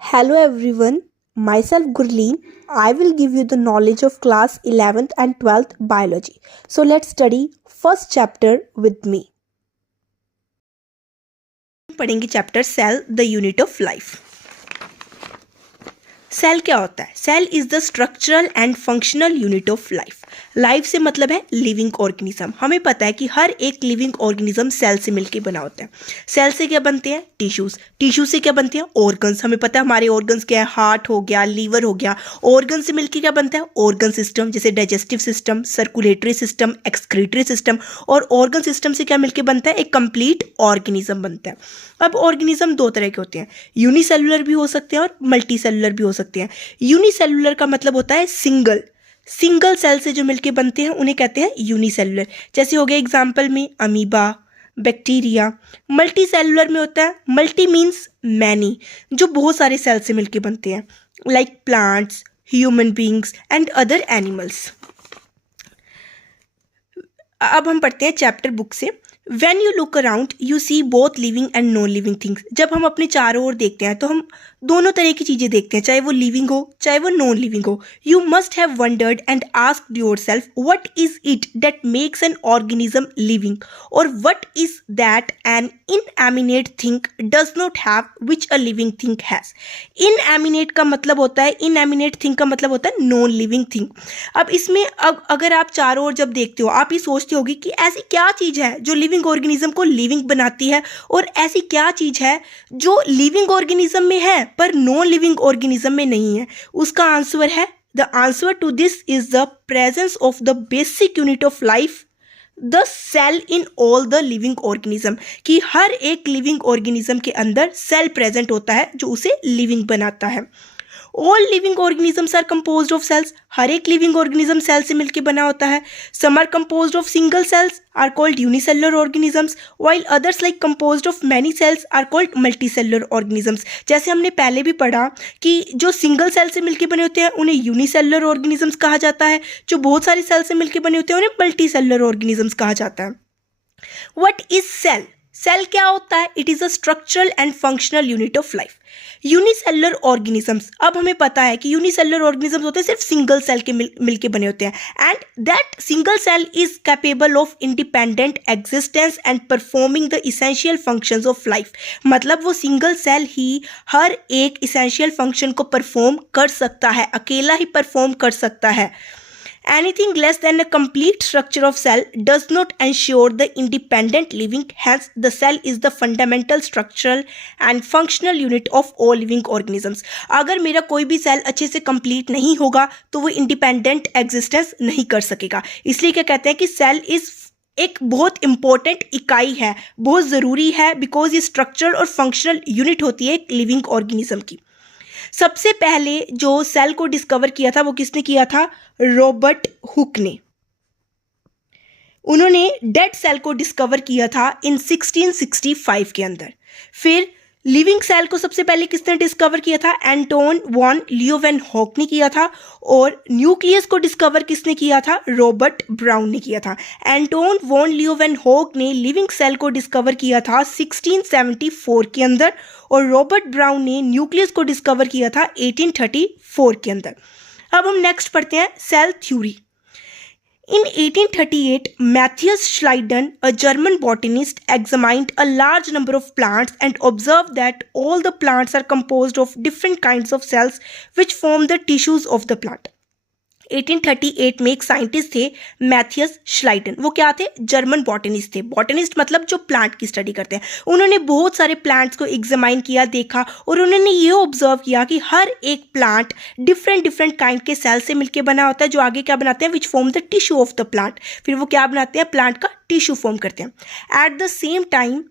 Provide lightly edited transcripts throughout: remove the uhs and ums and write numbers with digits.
Hello everyone, myself Gurleen. I will give you the knowledge of class 11th and 12th biology. So let's study first chapter with me. पढ़ेंगे chapter cell the unit of life. Cell क्या होता है? Cell is the structural and functional unit of life. Life से मतलब है living organism. हमें पता है कि हर एक लिविंग ऑर्गेनिज्म सेल से मिलकर बना होता है। सेल से क्या बनते हैं? टिश्यूज। टिश्यूज से क्या बनते हैं? ऑर्गन्स। हमें पता है हमारे ऑर्गन्स क्या है? हार्ट हो गया, लीवर हो गया। ऑर्गन से मिलकर क्या बनता है? ऑर्गन सिस्टम, जैसे digestive system, circulatory system, excretory system. और ऑर्गन सिस्टम से क्या मिलकर बनता है? एक कंप्लीट ऑर्गेनिज्म बनता है। अब ऑर्गेनिज्म दो तरह के होते हैं, यूनिसेलुलर भी हो सकते हैं और मल्टी सेलुलर भी हो सकते हैं। यूनिसेलुलर का मतलब होता है सिंगल सेल से जो मिलके बनते हैं उन्हें कहते हैं यूनिसेलुलर। जैसे हो गया एग्जाम्पल में अमीबा, बैक्टीरिया। मल्टी सेलुलर में होता है, मल्टी मीन्स मैनी, जो बहुत सारे सेल से मिलके बनते हैं, like plants, human beings and other animals. अब हम पढ़ते हैं चैप्टर बुक से। When you look around, you see both living and non-living things. जब हम अपने चारों ओर देखते हैं तो हम दोनों तरह की चीज़ें देखते हैं, चाहे वो लिविंग हो चाहे वो नॉन लिविंग हो। You must have wondered and asked yourself, what is it that makes an organism living, or what is that an inanimate thing does not have which a living thing has? Inanimate का मतलब होता है, inanimate thing का मतलब होता है non living thing. अब इसमें अगर आप चारों ओर जब देखते हो, आप ये सोचते होगी कि ऐसी क्या चीज़ है जो लिविंग ऑर्गेनिज्म को लिविंग बनाती है, और ऐसी क्या चीज़ है जो लिविंग ऑर्गेनिज्म में है पर नॉन लिविंग ऑर्गेनिज्म में नहीं है। उसका आंसर है, the answer to this is the presence of the basic unit of life, the cell in all the living organism. कि हर एक लिविंग ऑर्गेनिज्म के अंदर सेल प्रेजेंट होता है जो उसे लिविंग बनाता है। All living organisms are composed of cells. हर एक लिविंग ऑर्गेनिज्म सेल से मिलकर बना होता है। Some are composed of single cells are called unicellular organisms, while others like composed of many cells are called multicellular organisms. जैसे हमने पहले भी पढ़ा कि जो सिंगल सेल से मिलकर बने होते हैं उन्हें यूनिसेलुलर ऑर्गेनिजम्स कहा जाता है, जो बहुत सारी सेल से मिलकर बने होते हैं उन्हें मल्टीसेलुलर ऑर्गेनिजम्स कहा जाता है। What is cell? सेल क्या होता है? It is a structural and functional unit of life. Unicellular organisms, अब हमें पता है कि यूनिसेलुलर ऑर्गेनिजम्स होते हैं सिर्फ सिंगल सेल के मिलके बने होते हैं, and that single cell is capable of independent existence and performing the essential functions of life. मतलब वो सिंगल सेल ही हर एक इसेंशियल फंक्शन को परफॉर्म कर सकता है, अकेला ही परफॉर्म कर सकता है। Anything less than a complete structure of cell does not ensure the independent living. Hence, the cell is the fundamental structural and functional unit of all living organisms. अगर मेरा कोई भी सेल अच्छे से कंप्लीट नहीं होगा तो वो इंडिपेंडेंट एग्जिस्टेंस नहीं कर सकेगा। इसलिए क्या कहते हैं कि सेल इज एक बहुत इंपॉर्टेंट इकाई है, बहुत ज़रूरी है, बिकॉज ये स्ट्रक्चरल और फंक्शनल यूनिट होती है एक लिविंग ऑर्गेनिज्म की। सबसे पहले जो सेल को डिस्कवर किया था वो किसने किया था? रॉबर्ट हुक ने। उन्होंने डेड सेल को डिस्कवर किया था इन 1665 के अंदर। फिर लिविंग सेल को सबसे पहले किसने डिस्कवर किया था? एंटोन वॉन लियोवेनहॉक ने किया था। और न्यूक्लियस को डिस्कवर किसने किया था? रॉबर्ट ब्राउन ने किया था। एंटोन वॉन लियोवेनहॉक ने लिविंग सेल को डिस्कवर किया था 1674 के अंदर, और रॉबर्ट ब्राउन ने न्यूक्लियस को डिस्कवर किया था 1834 के अंदर। अब हम नेक्स्ट पढ़ते हैं cell theory. In 1838, Matthias Schleiden, a German botanist, examined a large number of plants and observed that all the plants are composed of different kinds of cells which form the tissues of the plant. 1838 में एक scientist थे Matheus श्लाइडन। वो क्या थे? German botanist थे। Botanist मतलब जो plant की स्टडी करते हैं। उन्होंने बहुत सारे प्लांट्स को एग्जामाइन किया, देखा, और उन्होंने ये ऑब्जर्व किया कि हर एक प्लांट डिफरेंट काइंड के सेल से मिलकर बना होता है, जो आगे क्या बनाते हैं? Which form the tissue of the plant. फिर वो क्या बनाते हैं? प्लांट का टिश्यू फॉर्म करते हैं। At the same time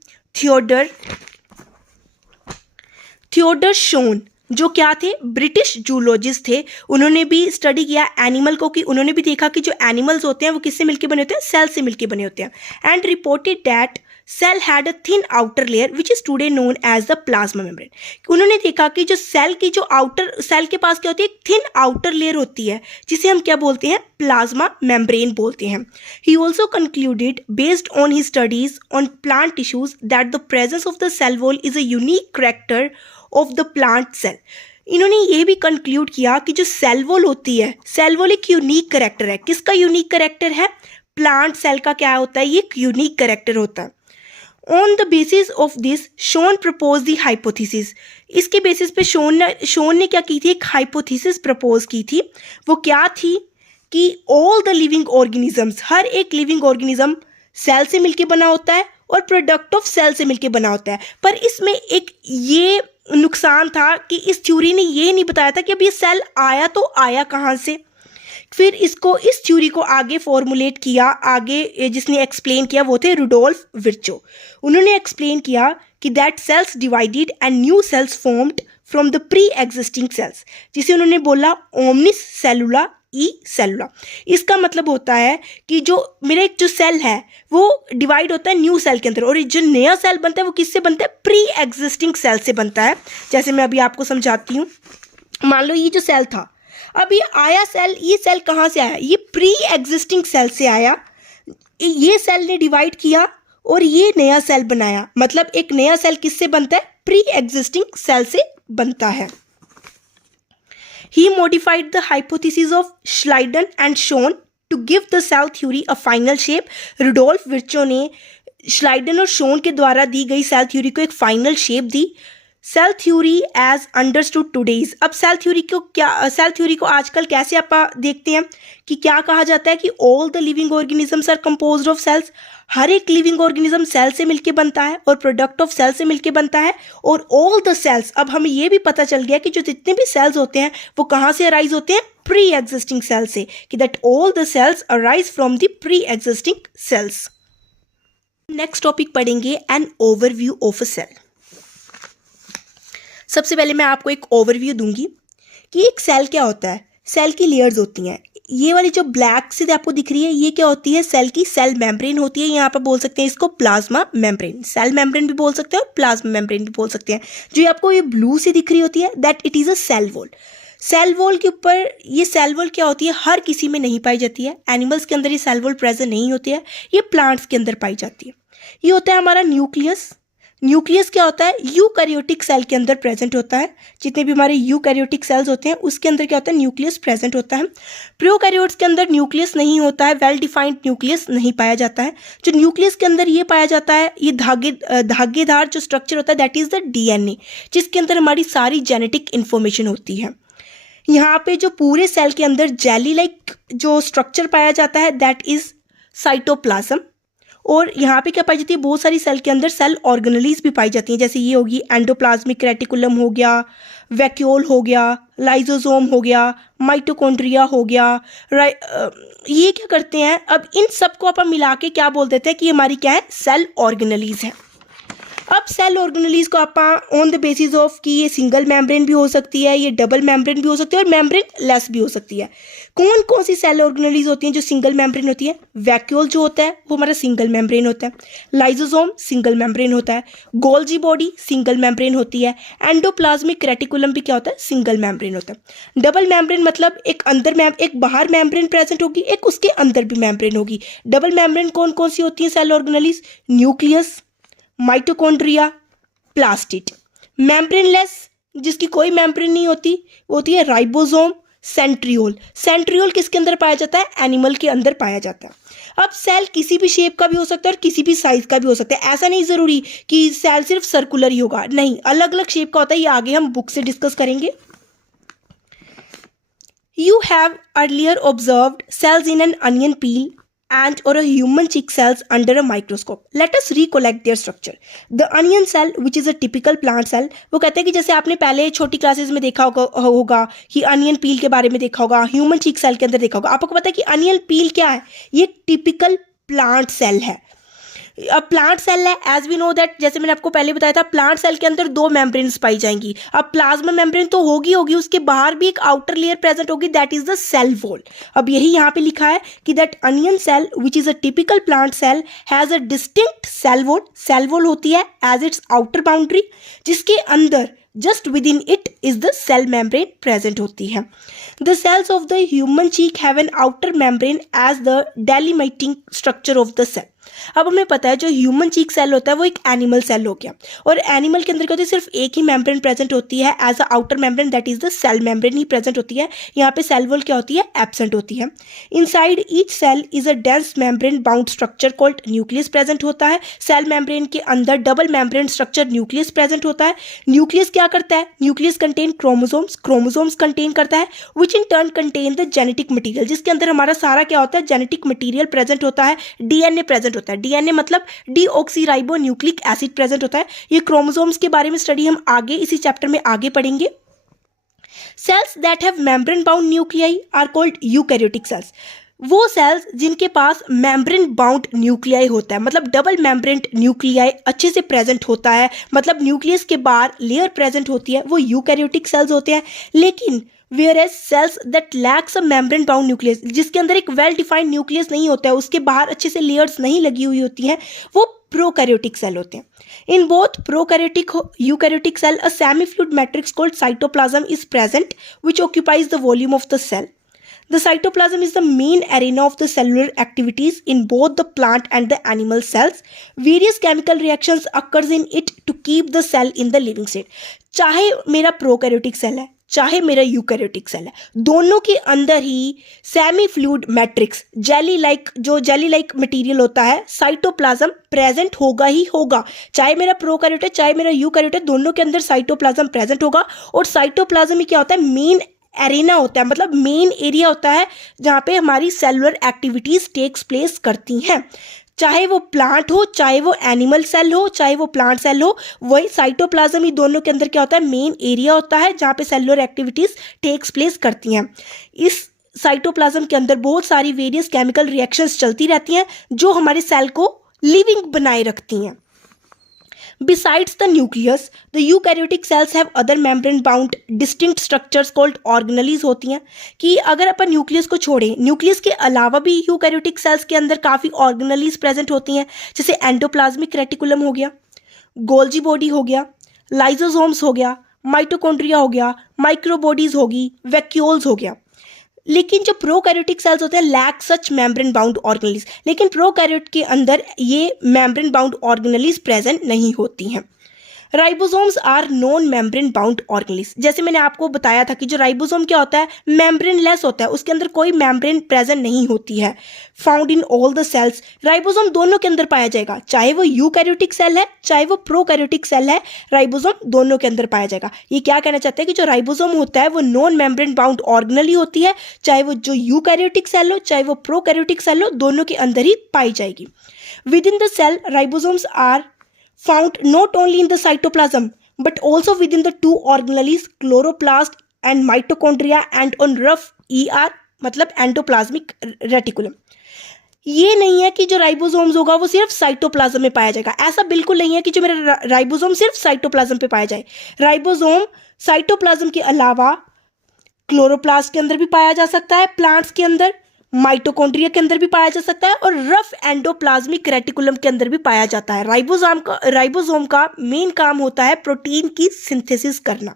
Theodor Schwann, जो क्या थे? ब्रिटिश जूलॉजिस्ट थे। उन्होंने भी स्टडी किया एनिमल को, कि उन्होंने भी देखा कि जो एनिमल्स होते हैं वो किससे मिलके बने होते हैं? सेल से मिलके बने होते हैं। And reported that cell had a thin outer layer which is today known as the plasma membrane. उन्होंने देखा कि जो सेल की जो आउटर सेल के पास क्या होती है? एक थिन आउटर लेयर होती है, जिसे हम क्या बोलते हैं? प्लाज्मा मेम्ब्रेन बोलते हैं। He also concluded based on he studies on plant tissues that the presence of the cell wall is a unique character of the plant cell. इन्होंने ये भी कंक्लूड किया कि जो सेल वॉल होती है, सेल वॉल एक यूनिक करेक्टर है। किसका यूनिक करेक्टर है? प्लांट सेल का क्या होता है? ये एक यूनिक करेक्टर होता है। On the basis of this shown propose the hypothesis. इसके बेसिस पे शोन ने क्या की थी? एक हाइपोथेसिस प्रपोज की थी। वो क्या थी कि ऑल द लिविंग ऑर्गेनिजम्स, हर एक लिविंग ऑर्गेनिज्म सेल से मिलके बना होता है और प्रोडक्ट ऑफ सेल से मिलके बना होता है। पर इसमें एक ये नुकसान था कि इस थ्योरी ने ये नहीं बताया था कि अब ये सेल आया तो आया कहाँ से। फिर इस थ्योरी को आगे फॉर्मुलेट किया, आगे जिसने एक्सप्लेन किया वो थे रुडोल्फ विर्चो। उन्होंने एक्सप्लेन किया कि that cells divided and new cells formed from the pre existing cells, जिसे उन्होंने बोला ओमनिस सेलुला ई सेलुला। इसका मतलब होता है कि जो मेरा एक जो सेल है वो डिवाइड होता है न्यू सेल के अंदर, और जो नया सेल बनता है वो किससे बनता है? प्री एग्जिस्टिंग सेल से बनता है। जैसे मैं अभी आपको समझाती हूँ। मान लो ये जो सेल था, अब ये आया सेल, ये सेल कहाँ से आया? ये प्री एग्जिस्टिंग सेल से आया। ये सेल ने डिवाइड किया और ये नया सेल बनाया। मतलब एक नया सेल किससे बनता है? प्री एग्जिस्टिंग सेल से बनता है। He modified the hypothesis of Schleiden and Schonn to give the cell theory a final shape. Rudolf Virchow ने श्लाइडन और शोन के द्वारा दी गई सेल थ्योरी को एक फाइनल शेप दी। Cell theory as understood todays. अब सेल थ्योरी को आजकल कैसे आप देखते हैं कि क्या कहा जाता है कि all the living organisms are composed of cells. हर एक लिविंग ऑर्गेनिज्म सेल से मिलके बनता है और प्रोडक्ट ऑफ सेल से मिलके बनता है। और ऑल द सेल्स, अब हमें ये भी पता चल गया कि जो जितने भी सेल्स होते हैं वो कहाँ से अराइज होते हैं? प्री एग्जिस्टिंग सेल से, कि that all the cells arise from the pre existing cells. Next topic पढ़ेंगे an overview of a cell. सबसे पहले मैं आपको एक ओवरव्यू दूंगी कि एक सेल क्या होता है। सेल की लेयर्स होती हैं। ये वाली जो ब्लैक से आपको दिख रही है ये क्या होती है? सेल की सेल मेम्ब्रेन होती है। यहाँ पर बोल सकते हैं इसको प्लाज्मा मेम्ब्रेन। सेल मेम्ब्रेन भी बोल सकते हैं और प्लाज्मा मेम्ब्रेन भी बोल सकते हैं। जो आपको ये ब्लू से दिख रही होती है that it is a cell wall. Cell wall के ऊपर ये सेल वॉल क्या होती है? हर किसी में नहीं पाई जाती है। एनिमल्स के अंदर ये सेल वॉल प्रेजेंट नहीं होती है, ये प्लांट्स के अंदर पाई जाती है। ये होता है हमारा न्यूक्लियस। न्यूक्लियस क्या होता है? यूकैरियोटिक सेल के अंदर प्रेजेंट होता है। जितने भी हमारे यूकैरियोटिक सेल्स होते हैं उसके अंदर क्या होता है? न्यूक्लियस प्रेजेंट होता है। प्रोकैरियोट्स के अंदर न्यूक्लियस नहीं होता है, वेल डिफाइंड न्यूक्लियस नहीं पाया जाता है। जो न्यूक्लियस के अंदर ये पाया जाता है, ये धागेदार जो स्ट्रक्चर होता है दैट इज द डीएनए, जिसके अंदर हमारी सारी जेनेटिक इंफॉर्मेशन होती है। यहाँ पे जो पूरे सेल के अंदर जेली लाइक जो स्ट्रक्चर पाया जाता है दैट इज साइटोप्लाज्म। और यहाँ पे क्या पाई जाती है? बहुत सारी सेल के अंदर सेल ऑर्गेनेलीज भी पाई जाती हैं। जैसे ये होगी एंडोप्लाज्मिक रेटिकुलम हो गया, वैक्यूल हो गया, लाइजोसोम हो गया, माइटोकॉन्ड्रिया हो गया। ये क्या करते हैं? अब इन सबको आप मिला के क्या बोल देते हैं कि हमारी क्या है? सेल ऑर्गेनेलीज है। अब सेल ऑर्गेनेलीज को आप ऑन द बेसिस ऑफ कि ये सिंगल मेम्ब्रेन भी हो सकती है, ये डबल मेम्ब्रेन भी हो सकती है और मेम्ब्रेन लेस भी हो सकती है। कौन कौन सी सेल ऑर्गेनेलीज होती हैं जो सिंगल मेम्ब्रेन होती है? वैक्यूल जो होता है वो हमारा सिंगल मेम्ब्रेन होता है। लाइजोसोम सिंगल मेम्ब्रेन होता है। गोल्जी बॉडी सिंगल मेम्ब्रेन होती है। एंडोप्लाज्मिक रेटिकुलम भी क्या होता है? सिंगल मेम्ब्रेन होता है। डबल मेम्ब्रेन मतलब एक बाहर मेम्ब्रेन प्रेजेंट होगी, एक उसके अंदर भी मेम्ब्रेन होगी। डबल मेम्ब्रेन कौन कौन सी होती है cell organelles? Nucleus, mitochondria, plastid. Membraneless जिसकी कोई मेम्ब्रेन नहीं होती वो होती है राइबोसोम, सेंट्रियोल। सेंट्रियोल किसके अंदर पाया जाता है? एनिमल के अंदर पाया जाता है। अब सेल किसी भी शेप का भी हो सकता है और किसी भी साइज का भी हो सकता है। ऐसा नहीं जरूरी कि सेल सिर्फ सर्कुलर ही होगा, नहीं, अलग अलग शेप का होता है। ये आगे हम बुक से डिस्कस करेंगे। You have earlier observed cells in an onion peel and or a human cheek cells under a microscope. Let us recollect their structure. The onion cell, which is a typical plant cell, वो कहते हैं कि जैसे आपने पहले छोटी classes में देखा होगा कि अनियन पील के बारे में देखा होगा, ह्यूमन चीक सेल के अंदर देखा होगा। आपको पता है कि अनियन पील क्या है? ये टिपिकल प्लांट सेल है। अब प्लांट सेल है, एज वी नो दैट, जैसे मैंने आपको पहले बताया था, प्लांट सेल के अंदर दो मेम्ब्रेन्स पाई जाएंगी। अब प्लाज्मा मेम्ब्रेन तो होगी, उसके बाहर भी एक आउटर लेयर प्रेजेंट होगी, that is the cell wall. अब यही यहाँ पे लिखा है कि that onion cell which is a typical plant cell has a distinct cell wall. Cell wall होती है एज इट्स आउटर बाउंड्री, जिसके अंदर just within it is the cell membrane present होती है। The cells of the human cheek have an outer membrane as the delimiting structure of the cell. अब हमें पता है जो ह्यूमन चीक सेल होता है वो एक एनिमल सेल हो गया, और एनिमल के अंदर क्या होती है, सिर्फ एक ही मेम्ब्रेन प्रेजेंट होती है as a outer membrane, that is the cell membrane ही प्रेजेंट होती है। यहाँ पे सेल वॉल क्या होती है, एब्सेंट होती है। Inside each cell is a dense membrane bound structure called nucleus present होता है। सेल मेम्ब्रेन के अंदर double membrane structure nucleus present होता है। न्यूक्लियस क्या करता है, nucleus contain chromosomes, chromosomes contain करता है which in turn contain the genetic material, जिसके अंदर हमारा सारा क्या होता है, जेनेटिक मटीरियल प्रेजेंट होता है। डीएनए प्रेजेंट होता है, डीएनए मतलब डीऑक्सीराइबो न्यूक्लिक एसिड प्रेजेंट होता है। ये क्रोमोसोम्स के बारे में स्टडी हम आगे इसी चैप्टर में आगे पढ़ेंगे। Cells that have membrane bound nuclei are called eukaryotic cells. वो सेल्स जिनके पास मेम्ब्रेन बाउंड न्यूक्लियाई होता है, मतलब डबल मेम्ब्रेन न्यूक्लियाई अच्छे से प्रेजेंट होता है, मतलब न्यूक्लियस के बाहर लेयर प्रेजेंट होती है, वो यूकैरियोटिक सेल्स होते हैं। लेकिन whereas cells that lacks a membrane bound nucleus, जिसके अंदर एक वेल डिफाइंड न्यूक्लियस नहीं होता है, उसके बाहर अच्छे से लेयर्स नहीं लगी हुई होती हैं, वो प्रोकैरियोटिक सेल होते हैं। In both prokaryotic eukaryotic cell a semi fluid matrix called cytoplasm is present which occupies the volume of the cell. The cytoplasm is the main arena of the cellular activities in both the plant and the animal cells. Various chemical reactions occurs in it to keep the cell in the living state. चाहे मेरा prokaryotic cell है चाहे मेरा eukaryotic cell है, दोनों के अंदर ही semi fluid matrix jelly like material होता है, साइटोप्लाज्म प्रेजेंट होगा ही होगा। चाहे मेरा प्रोकैरियोट है चाहे मेरा यूकैरियोट है, दोनों के अंदर साइटोप्लाज्म प्रेजेंट होगा। और साइटोप्लाज्म ही क्या होता है, मेन एरिना होता है, मतलब मेन एरिया होता है जहाँ पे हमारी सेलुलर एक्टिविटीज टेक्स प्लेस करती हैं। चाहे वो प्लांट हो चाहे वो एनिमल सेल हो चाहे वो प्लांट सेल हो, वही साइटोप्लाज्म ही दोनों के अंदर क्या होता है, मेन एरिया होता है जहाँ पे सेलुलर एक्टिविटीज टेक्स प्लेस करती हैं। इस साइटोप्लाज्म के अंदर बहुत सारी वेरियस केमिकल रिएक्शंस चलती रहती हैं जो हमारे सेल को लिविंग बनाए रखती हैं। Besides the nucleus, the eukaryotic cells have other membrane bound distinct structures called organelles होती हैं। कि अगर अपन न्यूक्लियस को छोड़ें, न्यूक्लियस के अलावा भी यूकैरियोटिक सेल्स के अंदर काफ़ी ऑर्गेनेलीज प्रेजेंट होती हैं, जैसे एंडोप्लाज्मिक रेटिकुलम हो गया, गोल्जी बॉडी हो गया, लाइजोसोम्स हो गया, माइटोकॉन्ड्रिया हो गया, माइक्रोबॉडीज होगी, वैक्यूल्स हो गया। लेकिन जो प्रोकैरियोटिक सेल्स होते हैं लैक सच मेम्ब्रेन बाउंड ऑर्गेनेलीज, लेकिन प्रोकैरियोट के अंदर ये मेम्ब्रेन बाउंड ऑर्गेनेलीज प्रेजेंट नहीं होती हैं। Ribosomes are non membrane bound organelles. जैसे मैंने आपको बताया था कि जो राइबोसोम क्या होता है, मेम्ब्रेन लेस होता है, उसके अंदर कोई मेम्ब्रेन प्रेजेंट नहीं होती है। Found in all the cells, ribosome दोनों के अंदर पाया जाएगा, चाहे वो यूकैरियोटिक सेल है चाहे वो प्रोकैरियोटिक सेल है, राइबोसोम दोनों के अंदर पाया जाएगा। ये क्या कहना चाहते हैं कि जो राइबोसोम होता है वो नॉन मेम्ब्रेन बाउंड ऑर्गेनेली होती है, चाहे वो जो यूकैरियोटिक सेल हो चाहे वो प्रोकैरियोटिक सेल हो, दोनों के अंदर ही पाई जाएगी। Within the cell ribosomes are found not only in the cytoplasm but also within the two organelles chloroplast and mitochondria and on rough ER मतलब एंडोप्लाज्मिक रेटिकुलम। ये नहीं है कि जो राइबोसोम्स होगा वो सिर्फ साइटोप्लाज्म में पाया जाएगा, ऐसा बिल्कुल नहीं है कि जो मेरा राइबोसोम सिर्फ साइटोप्लाज्म पे पाया जाए। राइबोसोम साइटोप्लाज्म के अलावा क्लोरोप्लास्ट के अंदर भी पाया जा सकता है, प्लांट्स के अंदर, माइटोकॉन्ड्रिया के अंदर भी पाया जा सकता है और रफ एंडोप्लाज्मिक रेटिकुलम के अंदर भी पाया जाता है। राइबोसोम का मेन काम होता है प्रोटीन की सिंथेसिस करना।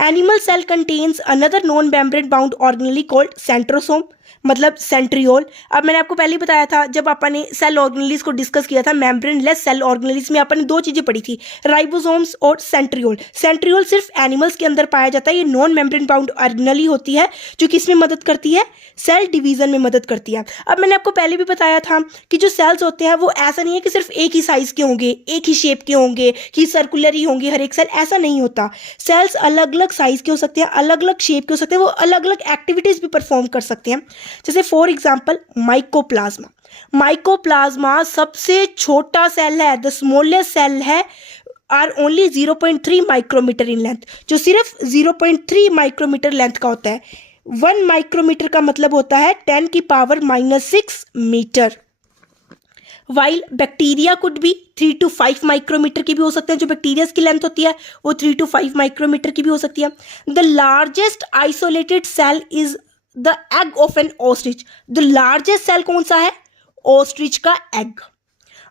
Animal cell contains another non membrane bound organelle called centrosome, मतलब सेंट्रियोल। अब मैंने आपको पहले ही बताया था जब अपन ने सेल ऑर्गेनेलीज को डिस्कस किया था, मेम्ब्रेन लेस सेल ऑर्गेनेलीज में अपन ने दो चीज़ें पढ़ी थी, राइबोसोम्स और सेंट्रियोल। सेंट्रियोल सिर्फ एनिमल्स के अंदर पाया जाता है, ये नॉन मेम्ब्रेन बाउंड ऑर्गेनेली होती है जो किस में मदद करती है, सेल डिवीजन में मदद करती है। अब मैंने आपको पहले भी बताया था कि जो सेल्स होते हैं वो ऐसा नहीं है कि सिर्फ एक ही साइज के होंगे, एक ही शेप के होंगे, कि सर्कुलर ही होंगे हर एक सेल, ऐसा नहीं होता। सेल्स अलग अलग साइज के हो सकते हैं, अलग अलग शेप के हो सकते हैं, वो अलग अलग एक्टिविटीज भी परफॉर्म कर सकते हैं। जैसे फॉर एग्जाम्पल माइकोप्लाज्मा, माइकोप्लाज्मा सबसे छोटा सेल है, द स्मॉलेस्ट सेल है, are only 0.3 micrometre in length, जो सिर्फ 0.3 माइक्रोमीटर लेंथ का होता है। 1 माइक्रोमीटर का मतलब होता है 10 की power -6 metre. While bacteria could भी 3 to 5 माइक्रोमीटर की भी हो सकते हैं, जो बैक्टीरिया की लेंथ होती है वो 3 to 5 माइक्रोमीटर की भी हो सकती है। The largest isolated cell is the egg of an ostrich. The largest cell कौन सा है, ऑस्ट्रिच का egg.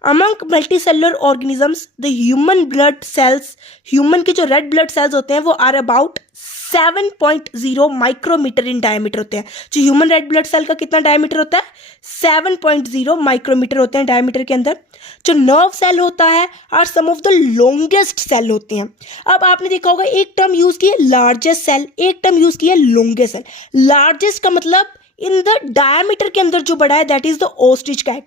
Among multicellular organisms the human blood cells, human के जो रेड ब्लड सेल्स होते हैं वो are about 7.0 micrometre in diameter होते हैं। जो ह्यूमन रेड ब्लड सेल का कितना डायमीटर होता है, 7.0 माइक्रोमीटर होते हैं डायमीटर के अंदर। जो नर्व सेल होता है are some of the longest cell होते हैं। अब आपने देखा होगा एक टर्म यूज की है लार्जेस्ट सेल, एक टर्म यूज की है लॉन्गेस्ट सेल। लार्जेस्ट का मतलब इन द डायमीटर के अंदर जो बड़ा है दैट इज द ओस्ट्रिच का egg.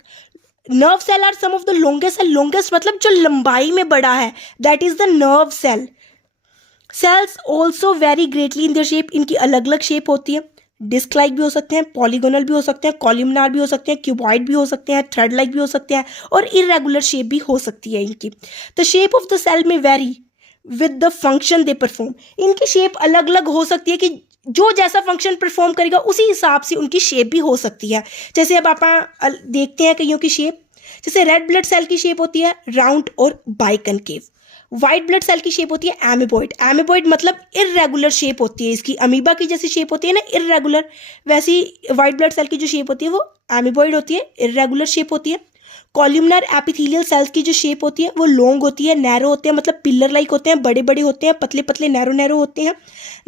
Nerve cell are some of the longest cell, longest मतलब जो लंबाई में बड़ा है that is the nerve cell. Cells also vary greatly in their shape, इनकी अलग अलग शेप होती है। डिस्क लाइक भी हो सकते हैं, पॉलीगोनल भी हो सकते हैं, कॉलमनार भी हो सकते हैं, क्यूबॉइड भी हो सकते हैं, थ्रेड लाइक भी हो सकते हैं और इरेगुलर शेप भी हो सकती है इनकी। The shape of the cell may vary with the function they perform, इनकी शेप अलग अलग हो सकती है कि जो जैसा फंक्शन परफॉर्म करेगा उसी हिसाब से उनकी शेप भी हो सकती है। जैसे अब आप देखते हैं कईयों की शेप, जैसे रेड ब्लड सेल की शेप होती है राउंड और बाइकनकेव। व्हाइट ब्लड सेल की शेप होती है एमीबॉइड, एमीबॉइड मतलब इर्रेगुलर शेप होती है इसकी, अमीबा की जैसी शेप होती है ना इर्रेगुलर, वैसी व्हाइट ब्लड सेल की जो शेप होती है वो एमीबॉइड होती है, इर्रेगुलर शेप होती है। कॉलमनार एपिथेलियल सेल्स की जो शेप होती है वो लॉन्ग होती है, नैरो होते हैं मतलब पिलर लाइक होते हैं, बड़े बड़े होते हैं, पतले पतले नैरो नैरो होते हैं।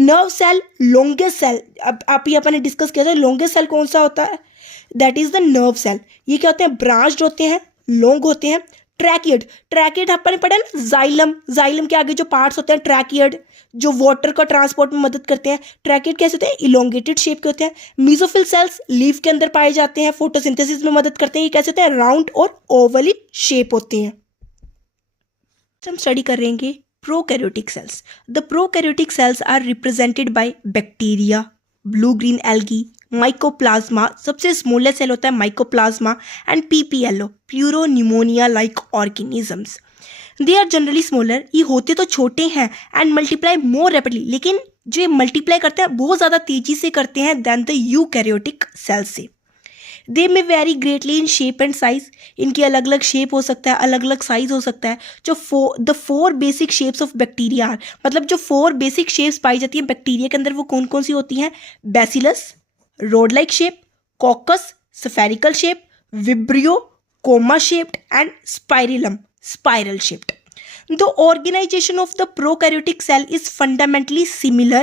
नर्व सेल लॉन्गेस्ट सेल, अब आप ही अपन ने डिस्कस किया था लॉन्गेस्ट सेल कौन सा होता है, that is the nerve cell. ये क्या होते हैं, ब्रांच्ड होते हैं, लॉन्ग होते हैं। ट्रैकियड, ट्रैकियड अपन ने पढ़ा ना, जाइलम, जाइलम के आगे जो पार्ट्स होते हैं ट्रैकियड जो वाटर का ट्रांसपोर्ट में मदद करते हैं। ट्रैकियड कैसे होते हैं, इलोंगेटेड शेप के होते हैं। मीजोफिल सेल्स लीफ के अंदर पाए जाते हैं, फोटोसिंथेसिस में मदद करते हैं। ये कैसे होते हैं, राउंड और ओवल शेप होते हैं। हम स्टडी करेंगे prokaryotic cells. The prokaryotic cells are represented by bacteria, blue green algae, mycoplasma, सबसे स्मॉलेस्ट सेल होता है mycoplasma, and PPLO, pleuropneumonia like organisms. They are generally smaller, ये होते तो छोटे हैं, एंड मल्टीप्लाई मोर रैपिडली, लेकिन जो मल्टीप्लाई करते हैं बहुत ज़्यादा तेजी से करते हैं देन द यूकैरियोटिक सेल से। दे में very greatly in shape and size, इनकी अलग अलग शेप हो सकता है, अलग अलग साइज हो सकता है। जो the four basic shapes of bacteria are, मतलब जो फोर बेसिक शेप्स पाई जाती हैं बैक्टीरिया के अंदर वो कौन कौन सी होती हैं, bacillus, road like shape, caucus, spherical shape, vibrio, comma shaped, and spirillum, spiral shaped. The organization of the prokaryotic cell is fundamentally similar,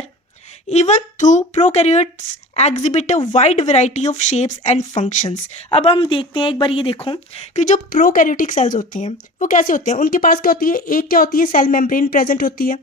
even though prokaryotes exhibit a wide variety of shapes and functions. अब हम देखते हैं, एक बार ये देखो कि जो prokaryotic cells होते हैं वो कैसे होते हैं. उनके पास क्या होती है, एक क्या होती है, सेल मेम्ब्रेन प्रेजेंट होती है,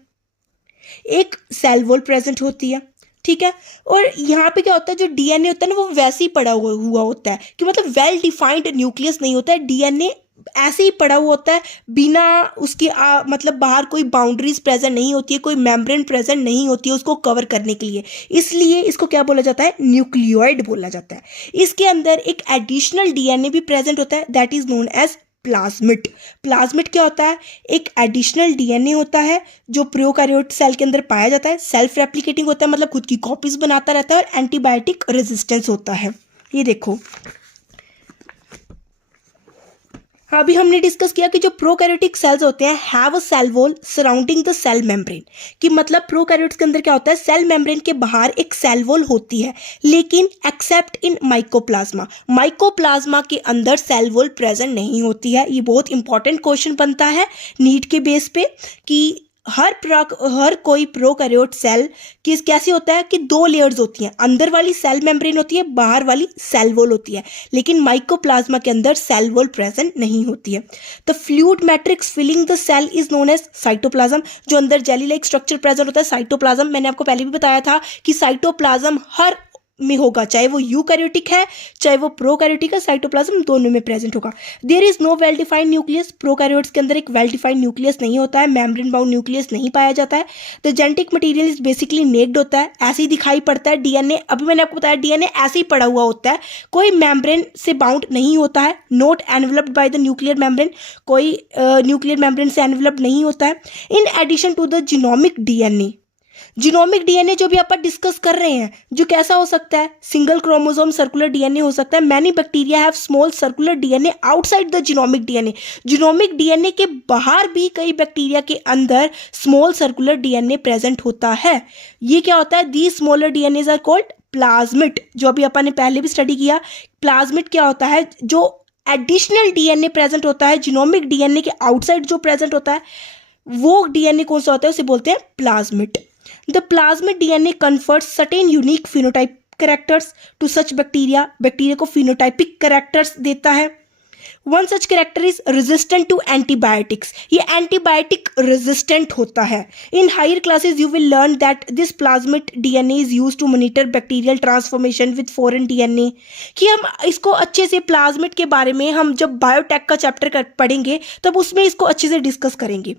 एक सेल वॉल प्रेजेंट होती है, ठीक है. और यहाँ पे क्या होता है, जो डीएनए होता है ना वो वैसे ही पड़ा हुआ होता है कि मतलब वेल डिफाइंड न्यूक्लियस नहीं होता है. डीएनए ऐसे ही पड़ा हुआ होता है, बिना उसके मतलब बाहर कोई बाउंड्रीज प्रेजेंट नहीं होती है, कोई मेम्ब्रेन प्रेजेंट नहीं होती है उसको कवर करने के लिए. इसलिए इसको क्या बोला जाता है, न्यूक्लियोइड बोला जाता है. इसके अंदर एक एडिशनल डीएनए भी प्रेजेंट होता है, that is known as plasmid. Plasmid क्या होता है, एक एडिशनल डीएनए होता है जो प्रोकैरियोट सेल के अंदर पाया जाता है. सेल्फ रेप्लिकेटिंग होता है, मतलब खुद की कॉपीज बनाता रहता है, और एंटीबायोटिक रेजिस्टेंस होता है. ये देखो अभी हमने डिस्कस किया कि जो प्रोकैरियोटिक सेल्स होते हैं have a cell wall surrounding the cell membrane, कि मतलब प्रोकैरियोट्स के अंदर क्या होता है, सेल मेम्ब्रेन के बाहर एक सेल वॉल होती है, लेकिन एक्सेप्ट इन माइकोप्लाज्मा, माइकोप्लाज्मा के अंदर सेल वॉल प्रेजेंट नहीं होती है. ये बहुत इंपॉर्टेंट क्वेश्चन बनता है नीट के बेस पे कि हर कोई प्रोकैरियोट सेल की कैसे होता है कि दो लेयर्स होती हैं, अंदर वाली सेल मेम्ब्रेन होती है, बाहर वाली सेल वॉल होती है, लेकिन माइकोप्लाज्मा के अंदर सेल वॉल प्रेजेंट नहीं होती है. The fluid matrix filling the cell is known as cytoplasm. जो अंदर जेली लाइक स्ट्रक्चर प्रेजेंट होता है साइटोप्लाज्म. मैंने आपको पहले भी बताया था कि साइटोप्लाज्म हर में होगा, चाहे वो यूकैरियोटिक है चाहे वो प्रोकैरियोटिक है, साइटोप्लाज्म दोनों में प्रेजेंट होगा. There is no well defined nucleus. Prokaryotes के अंदर एक वेल डिफाइंड न्यूक्लियस नहीं होता है, मेम्ब्रेन बाउंड न्यूक्लियस नहीं पाया जाता है. The genetic material is basically naked होता है, ऐसे ही दिखाई पड़ता है. डीएनए अभी मैंने आपको बताया डीएनए ऐसे ही पड़ा हुआ होता है, कोई मेम्ब्रेन से बाउंड नहीं होता है. Not enveloped by the nuclear membrane, कोई न्यूक्लियर मेम्ब्रेन से एनवेलप्ड नहीं होता है. In addition to the genomic DNA, genomic DNA जो भी आप डिस्कस कर रहे हैं, जो कैसा हो सकता है, सिंगल क्रोमोसोम सर्कुलर डीएनए हो सकता है. Many bacteria have small circular DNA outside the genomic DNA. Genomic DNA के बाहर भी कई बैक्टीरिया के अंदर स्मॉल सर्कुलर डीएनए प्रेजेंट होता है. ये क्या होता है, the smaller DNA are called plasmid. जो अभी अपन ने पहले भी स्टडी किया, प्लाज्मिड क्या होता है, जो एडिशनल डीएनए प्रेजेंट होता है, जीनोमिक डीएनए के आउटसाइड जो प्रेजेंट होता है वो डीएनए कौन सा होता है, उसे बोलते हैं plasmid. The plasmid DNA confers certain unique phenotype characters to such bacteria, bacteria को फिनोटाइपिक कैरेक्टर्स देता है। One such character is resistant to antibiotics, ये एंटीबायोटिक रेजिस्टेंट होता है। In higher classes you will learn that this plasmid DNA is used to monitor bacterial transformation with foreign DNA, कि हम इसको अच्छे से प्लाज्मिड के बारे में हम जब बायोटेक का चैप्टर पढ़ेंगे तब उसमें इसको अच्छे से डिस्कस करेंगे।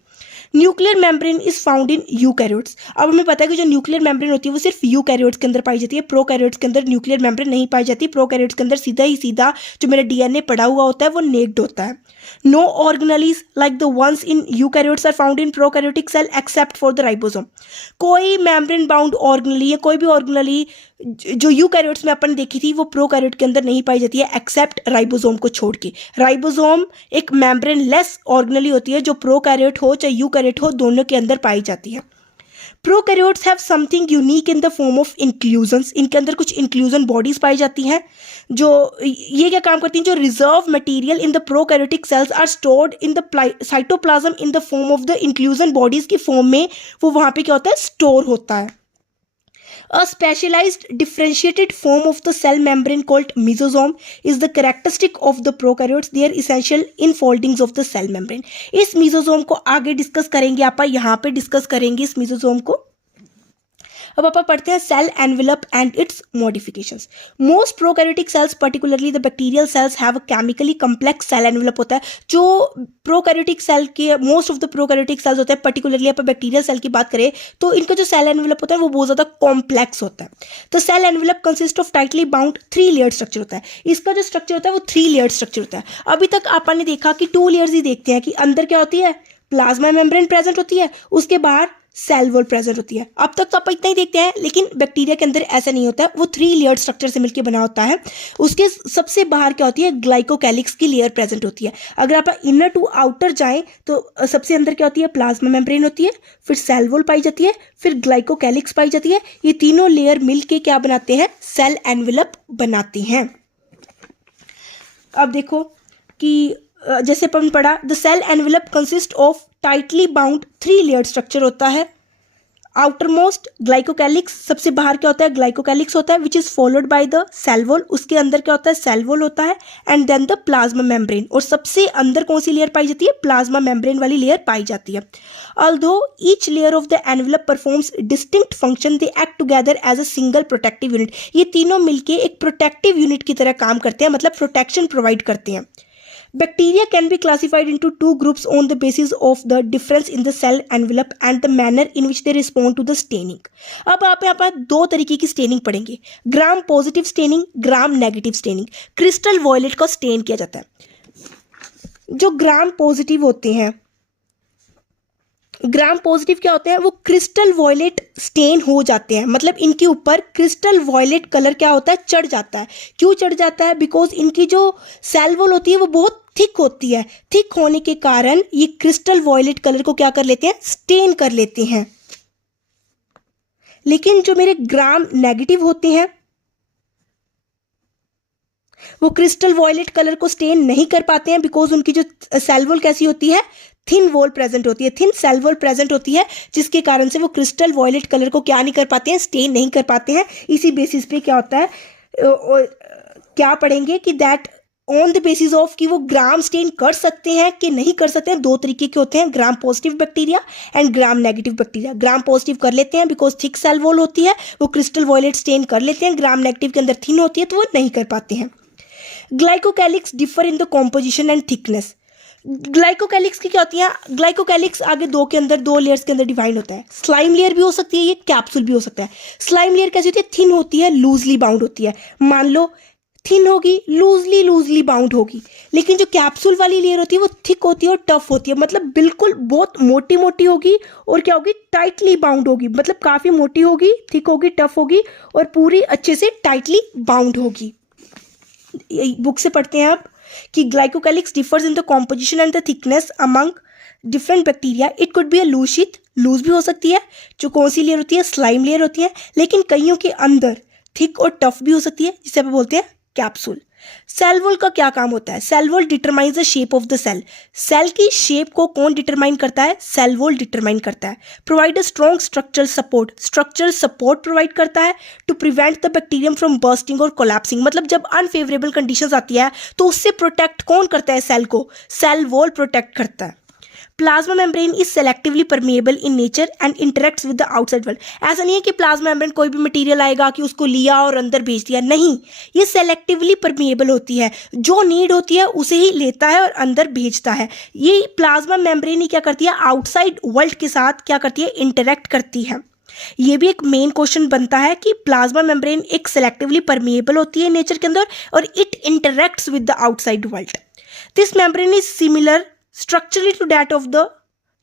Nuclear membrane is found in eukaryotes, अब हमें पता है कि जो न्यूक्लियर मेम्ब्रेन होती है वो सिर्फ यूकैरियोट्स के अंदर पाई जाती है, प्रोकैरियोट्स के अंदर न्यूक्लियर मेम्ब्रेन नहीं पाई जाती। प्रोकैरियोट्स के अंदर सीधा ही सीधा जो मेरा डीएनए पड़ा हुआ होता है वो नेक्ड होता है। No organelles like the ones in eukaryotes are found in prokaryotic cell except for the ribosome, कोई मेम्ब्रेन बाउंड ऑर्गेनेली या कोई भी ऑर्गेनेली जो यूकैरियोट्स में अपन देखी थी वो प्रोकैरियोट के अंदर नहीं पाई जाती है एक्सेप्ट राइबोसोम को छोड़ के। राइबोसोम एक मेम्ब्रेन लेस ऑर्गेनेली होती है जो प्रोकैरियोट हो चाहे यूकैरियोट हो दोनों के अंदर पाई जाती है। Prokaryotes have something unique in the form of inclusions, इनके अंदर कुछ इंक्लूजन बॉडीज पाई जाती हैं जो ये क्या काम करती हैं, जो reserve material in the prokaryotic cells are stored in the cytoplasm in the form of the inclusion bodies की फॉर्म में वो वहाँ पे क्या होता है, स्टोर होता है। A specialized differentiated form of the cell membrane called mesosome is the characteristic of the prokaryotes. They are essential in foldings of the cell membrane. इस mesosome को आगे डिस्कस करेंगे, आप यहाँ पे डिस्कस करेंगे इस mesosome को। अब आप पढ़ते हैं cell envelope and its modifications. Most prokaryotic cells particularly the bacterial cells have a chemically complex cell envelope होता है। जो प्रोकैरियोटिक सेल के most of the prokaryotic cells होते हैं, पर्टिकुलरली आप बैक्टीरियल सेल की बात करें तो इनका जो सेल एनवेलप होता है वो बहुत ज़्यादा कॉम्प्लेक्स होता है। तो cell envelope consist of tightly bound 3 layer structure होता है। इसका जो स्ट्रक्चर होता है वो 3 लेयर स्ट्रक्चर होता है। अभी तक आपने देखा कि 2 लेयर्स ही देखते हैं कि अंदर क्या होती है, प्लाज्मा मेम्ब्रेन प्रेजेंट होती है, उसके बाहर सेल वॉल प्रेजेंट होती है। अब तक तो आप इतना ही देखते हैं, लेकिन बैक्टीरिया के अंदर ऐसा नहीं होता है, वो 3 लेयर स्ट्रक्चर से मिलकर बना होता है। उसके सबसे बाहर क्या होती है, ग्लाइकोकैलिक्स की लेयर प्रेजेंट होती है। अगर आप इनर टू आउटर जाएं तो सबसे अंदर क्या होती है, प्लाज्मा मेम्ब्रेन होती है, फिर सेल वॉल पाई जाती है, फिर ग्लाइकोकैलिक्स पाई जाती है। ये तीनों लेयर मिलके क्या बनाते हैं, सेल एनवेलप बनाते हैं। अब देखो कि जैसे अपन पढ़ा, the cell envelope consist of tightly bound 3 layer structure होता है। आउटर मोस्ट ग्लाइकोकैलिक्स, सबसे बाहर क्या होता है, ग्लाइकोकैलिक्स होता है, which is followed by the cell wall. उसके अंदर क्या होता है, सेल वॉल होता है, and then the plasma membrane. और सबसे अंदर कौन सी लेयर पाई जाती है, प्लाज्मा मेम्ब्रेन वाली लेयर पाई जाती है। Although each layer of the envelope performs distinct function, they act together as a single protective unit. ये तीनों मिलके एक प्रोटेक्टिव यूनिट की तरह काम करते हैं, मतलब प्रोटेक्शन प्रोवाइड करते हैं। Bacteria can be classified into 2 groups on the basis of the difference in the cell envelope and the manner in which they respond to the staining. अब आप यहाँ पर 2 तरीके की स्टेनिंग पढ़ेंगे, gram positive staining, gram negative staining. Crystal violet का stain किया जाता है। जो ग्राम पॉजिटिव होते हैं, ग्राम पॉजिटिव क्या होते हैं, वो क्रिस्टल वॉयलेट स्टेन हो जाते हैं, मतलब इनके ऊपर क्रिस्टल वॉयलेट कलर क्या होता है, चढ़ जाता है। क्यों चढ़ जाता है, बिकॉज इनकी जो सेल वॉल होती है वो बहुत थिक होती है। थिक होने के कारण ये क्रिस्टल वॉयलेट कलर को क्या कर लेते हैं, स्टेन कर लेते हैं। लेकिन जो मेरे ग्राम नेगेटिव होते हैं वो क्रिस्टल वॉयलेट कलर को स्टेन नहीं कर पाते हैं, बिकॉज उनकी जो सेल वॉल कैसी होती है, थिन वॉल प्रेजेंट होती है, थिन सेल वॉल प्रेजेंट होती है, जिसके कारण से वो क्रिस्टल वॉयलेट कलर को क्या नहीं कर पाते हैं, स्टेन नहीं कर पाते हैं। इसी बेसिस पे क्या होता है, क्या पढ़ेंगे कि that on the basis of कि वो ग्राम स्टेन कर सकते हैं कि नहीं कर सकते हैं। 2 तरीके के होते हैं, gram positive bacteria and gram negative bacteria. Gram positive कर लेते हैं बिकॉज थिक सेल वॉल होती है, वो क्रिस्टल वॉयलेट स्टेन कर लेते हैं। ग्राम नेगेटिव के अंदर थिन होती है तो वो नहीं कर पाते हैं। Glycocalyx differ in the composition and thickness. Glycocalyx की क्या होती है, ग्लाइकोकैलिक्स आगे 2 के अंदर 2 लेयर्स के अंदर डिवाइड होता है। स्लाइम लेयर भी हो सकती है, ये कैप्सूल भी हो सकता है। स्लाइम लेयर कैसी होती है, थिन होती है, लूजली बाउंड होती है। मान लो थिन होगी, लूजली बाउंड होगी। लेकिन जो कैप्सूल वाली लेयर होती है वो थिक होती है और टफ होती है, मतलब बिल्कुल बहुत मोटी मोटी होगी और क्या होगी, टाइटली बाउंड होगी। मतलब काफ़ी मोटी होगी, थिक होगी, टफ होगी और पूरी अच्छे से टाइटली बाउंड होगी। बुक से पढ़ते हैं आप कि glycocalyx differs in the composition and the thickness among different bacteria. It could be a loose sheet, loose भी हो सकती है, जो कौन सी लेयर होती है, स्लाइम लेयर होती है। लेकिन कईयों के अंदर थिक और टफ भी हो सकती है, जिसे आप बोलते हैं कैप्सूल। सेल वॉल का क्या काम होता है? Cell wall determines the shape of the cell. Cell की शेप को कौन डिटरमाइन करता है? सेल वॉल डिटरमाइन करता है। Provide a strong structural support provide करता है to prevent the bacterium from bursting और कोलैप्सिंग। मतलब जब अनफेवरेबल कंडीशंस आती है तो उससे प्रोटेक्ट कौन करता है? सेल को सेल वॉल प्रोटेक्ट करता है। Plasma membrane is selectively permeable in nature and interacts with the outside world. ऐसा नहीं है कि प्लाज्मा मेम्ब्रेन कोई भी मटेरियल आएगा कि उसको लिया और अंदर भेज दिया, नहीं, ये सेलेक्टिवली परमिएबल होती है, जो नीड होती है उसे ही लेता है और अंदर भेजता है। ये प्लाज्मा मेम्ब्रेन ही क्या करती है? आउटसाइड वर्ल्ड के साथ क्या करती है? इंटरेक्ट करती है। ये भी एक मेन क्वेश्चन बनता है कि प्लाज्मा मेम्ब्रेन एक सेलेक्टिवली परमिएबल होती है नेचर के अंदर और it interacts with the outside world. This membrane is similar structurally to that of the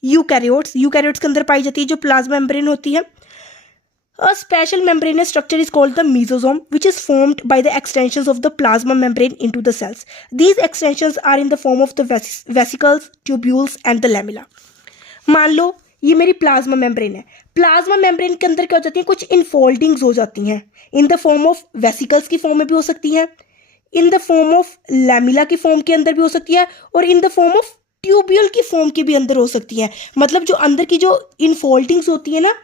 eukaryotes. Eukaryotes के अंदर पाई जाती है जो प्लाज्मा मेम्ब्रेन होती है। A special membranous structure is called the mesosome, which is formed by the extensions of the plasma membrane into the cells. These extensions are in the form of the vesicles, tubules and the lamella. मान लो ये मेरी plasma membrane है। Plasma membrane के अंदर क्या हो जाती है? कुछ इनफोल्डिंग्स हो जाती हैं। इन द फॉर्म ऑफ वेसिकल्स की फॉर्म में भी हो सकती हैं, इन द फॉर्म ऑफ लैमिला की फॉर्म के अंदर भी हो सकती है और इन द फॉर्म ऑफ ट्यूब्यूल की फॉर्म के भी अंदर हो सकती हैं। मतलब जो अंदर की जो इनफोल्डिंग्स होती है ना,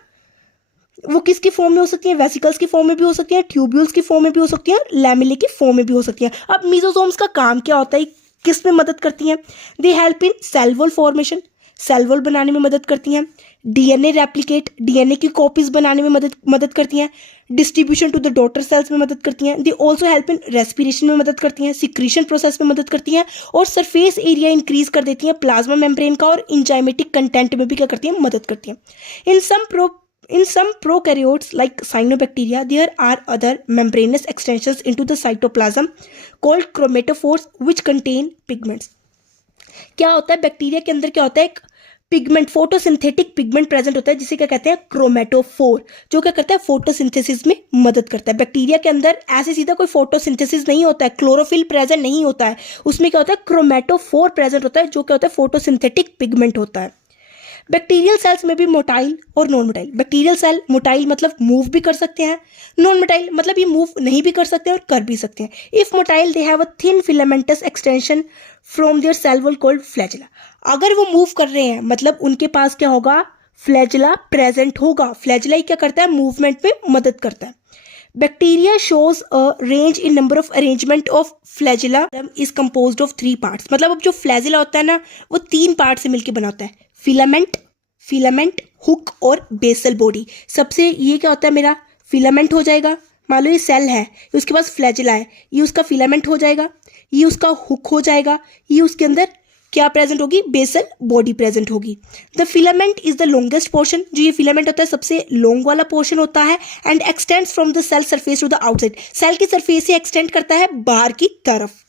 वो किसकी फॉर्म में हो सकती है? वेसिकल्स की फॉर्म में भी हो सकती है, ट्यूब्यूल्स की फॉर्म में भी हो सकती है, लैमिले की फॉर्म में भी हो सकती है। अब मीजोसोम्स का काम क्या होता है? किस में मदद करती हैं? They help in cell wall formation, cell wall बनाने में मदद करती हैं। डीएनए रेप्लिकेट, डीएनए की कॉपीज बनाने में मदद करती हैं। Distribution to the daughter cells में मदद करती हैं। They also help in respiration में मदद करती हैं, सिक्रीशन प्रोसेस में मदद करती हैं और सरफेस एरिया इंक्रीज कर देती हैं प्लाज्मा मेम्ब्रेन का और इंजाइमेटिक कंटेंट में भी क्या करती हैं? मदद करती हैं। In some prokaryotes like cyanobacteria, there are other membranous extensions into the cytoplasm called chromatophores which contain pigments. क्या होता है? बैक्टीरिया के अंदर क्या होता है? एक पिगमेंट, फोटोसिंथेटिक पिगमेंट प्रेजेंट होता है जिसे क्या कहते हैं? क्रोमेटोफोर, जो क्या करता है? फोटोसिंथेसिस में मदद करता है। बैक्टीरिया के अंदर ऐसे सीधा कोई फोटोसिंथेसिस नहीं होता है, क्लोरोफिल प्रेजेंट नहीं होता है, उसमें क्या होता है? क्रोमेटोफोर प्रेजेंट होता है जो क्या होता है? फोटोसिंथेटिक पिगमेंट होता है। बैक्टीरियल सेल्स में भी मोटाइल और non motile. Bacterial cell motile मतलब मूव भी कर सकते हैं, नॉन मोटाइल मतलब ये मूव नहीं भी कर सकते हैं और कर भी सकते हैं। If motile they have a thin filamentous extension from their cell wall called flagella. अगर वो मूव कर रहे हैं मतलब उनके पास क्या होगा? फ्लैजिला प्रेजेंट होगा। फ्लैजिला ही क्या करता है? मूवमेंट में मदद करता है। Bacteria shows a range in number of arrangement of flagella is composed of 3 parts. मतलब अब जो फ्लैजिला होता है ना, वो 3 पार्ट से मिलकर बना होता है, फिलामेंट, हुक और बेसल बॉडी। सबसे ये क्या होता है? मेरा फिलामेंट हो जाएगा। मान लो ये सेल है, उसके पास फ्लैजिला है, ये उसका फिलामेंट हो जाएगा, ये उसका हुक हो जाएगा, ये उसके अंदर क्या प्रेजेंट होगी? बेसल बॉडी प्रेजेंट होगी। The filament is the longest portion. जो ये फिलामेंट होता है सबसे लॉन्ग वाला पोर्शन होता है and extends from the cell surface to the outside. Cell की सरफेस से एक्सटेंड करता है बाहर की तरफ।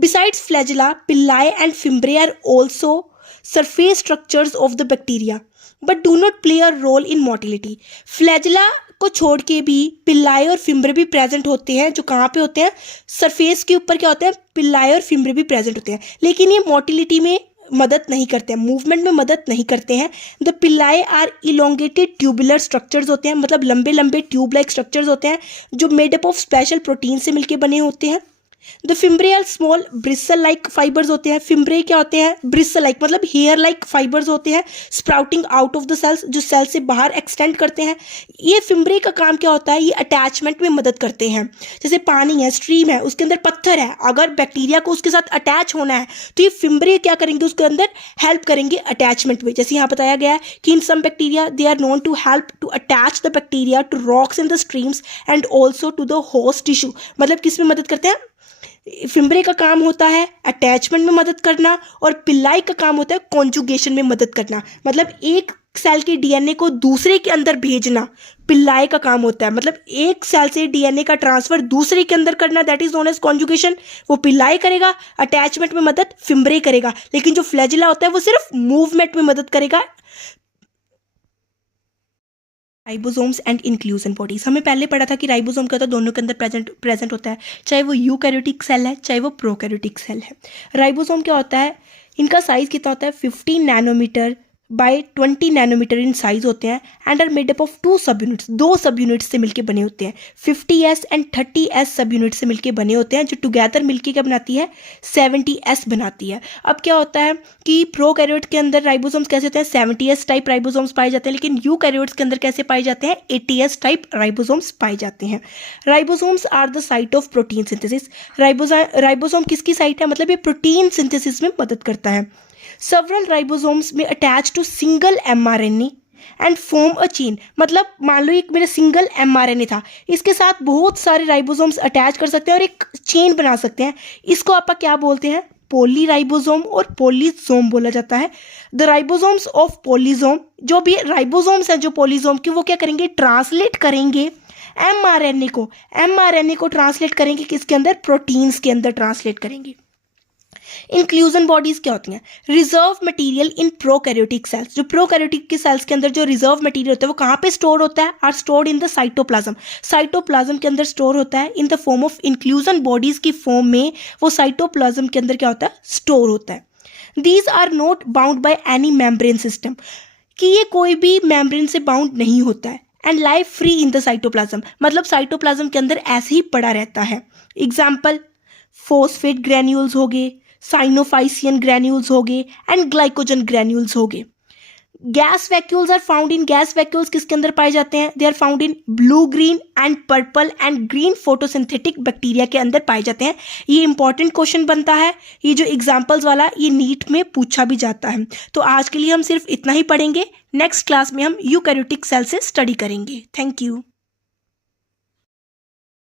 Besides flagella, pili and fimbriae are also surface structures of the bacteria but do not play a role in motility. Flagella को छोड़ के भी पिल्लाई और फिम्ब्रे भी प्रेजेंट होते हैं, जो कहाँ पे होते हैं? सरफेस के ऊपर क्या होते हैं? पिल्लाई और फिम्ब्रे भी प्रेजेंट होते हैं, लेकिन ये मोटिलिटी में मदद नहीं करते हैं, मूवमेंट में मदद नहीं करते हैं। The pili are elongated tubular structures होते हैं, मतलब लंबे लंबे ट्यूब लाइक स्ट्रक्चर्स होते हैं जो made up of special protein से मिलकर बने होते हैं। The fimbriae are small bristle like fibres होते हैं। फिम्ब्रे क्या होते हैं? ब्रिसल लाइक मतलब हेयर लाइक फाइबर्स होते हैं, sprouting out of the cells, जो सेल से बाहर एक्सटेंड करते हैं। ये फिम्ब्रे का काम क्या होता है? ये अटैचमेंट में मदद करते हैं। जैसे पानी है, स्ट्रीम है, उसके अंदर पत्थर है, अगर बैक्टीरिया को उसके साथ अटैच होना है तो ये फिम्ब्रे क्या करेंगे? उसके अंदर हेल्प करेंगे अटैचमेंट में। जैसे यहाँ बताया गया है कि in some bacteria they are known to help to attach the bacteria to rocks in the streams and also to the host tissue. मतलब किस में मदद करते हैं? फिम्ब्रे का काम होता है अटैचमेंट में मदद करना और पिल्लाई का काम होता है कॉन्जुगेशन में मदद करना। मतलब एक सेल के डीएनए को दूसरे के अंदर भेजना पिल्लाई का काम होता है। मतलब एक सेल से डीएनए का ट्रांसफर दूसरे के अंदर करना, that is known as conjugation. वो पिल्लाई करेगा, अटैचमेंट में मदद फिम्ब्रे करेगा, लेकिन जो फ्लैजिला होता है वो सिर्फ मूवमेंट में मदद करेगा। राइबोसोम्स एंड इंक्लूजन बॉडीज, हमें पहले पढ़ा था कि राइबोसोम क्या होता है? दोनों के अंदर प्रेजेंट होता है, चाहे वो यूकैरियोटिक सेल है चाहे वो प्रोकैरियोटिक सेल है। राइबोसोम क्या होता है? इनका साइज कितना होता है? 15 nanometre by 20 nanometre in size होते हैं and are made up of 2 सब यूनिट्स, 2 सब यूनिट्स से मिलके बने होते हैं। 50s एंड 30s सब यूनिट से मिलके बने होते हैं, जो टुगेदर मिलके क्या बनाती है, 70s बनाती है। अब क्या होता है कि प्रोकैरियोट के अंदर राइबोसोम्स कैसे होते हैं, 70s टाइप राइबोसोम्स पाए जाते हैं, लेकिन यूकैरियोट्स के अंदर कैसे पाए जाते हैं, 80s टाइप राइबोसोम्स पाए जाते हैं। Ribosomes are the site of protein synthesis. Ribosome किसकी साइट है, मतलब ये प्रोटीन सिंथेसिस में मदद करता है। Several ribosomes may attach to single mRNA and form a chain, मतलब मान लो एक मेरा सिंगल mRNA था, इसके साथ बहुत सारे राइबोसोम्स अटैच कर सकते हैं और एक चेन बना सकते हैं। इसको आप क्या बोलते हैं, पोली राइबोसोम और पोलीसोम बोला जाता है। द राइबोसोम्स ऑफ पोलीसोम, जो भी राइबोसोम्स हैं जो पोलीसोम के, वो क्या करेंगे, ट्रांसलेट करेंगे mRNA को ट्रांसलेट करेंगे किसके अंदर, प्रोटीन्स के अंदर ट्रांसलेट करेंगे। इंक्लूजन बॉडीज क्या होती हैं, रिजर्व मटेरियल इन प्रोकैरियोटिक सेल्स। जो प्रोकैरियोटिक के सेल्स के अंदर जो रिजर्व मटेरियल होता है वो कहाँ पे स्टोर होता है, are stored in the cytoplasm. Cytoplasm के अंदर स्टोर होता है in the form of inclusion bodies की फॉर्म में, वो साइटोप्लाज्म के अंदर क्या होता है, स्टोर होता है। These are not bound by any membrane system, कि ये कोई भी मेम्ब्रेन से बाउंड नहीं होता है। And live free in the cytoplasm, मतलब साइटोप्लाज्म के अंदर ऐसे ही पड़ा रहता है। एग्जाम्पल, फॉस्फेट ग्रैन्यूल्स हो गए, साइनोफाइसियन ग्रैन्यूल्स हो गए एंड ग्लाइकोजन ग्रैन्यूल्स हो गए। Gas vacuoles are found in, gas vacuoles किसके अंदर पाए जाते हैं, they are found in blue green and purple and green photosynthetic bacteria के अंदर पाए जाते हैं। ये इंपॉर्टेंट क्वेश्चन बनता है, ये जो एग्जाम्पल्स वाला ये नीट में पूछा भी जाता है। तो आज के लिए हम सिर्फ इतना ही पढ़ेंगे, नेक्स्ट क्लास में हम यूकैरियोटिक सेल से स्टडी करेंगे। Thank you.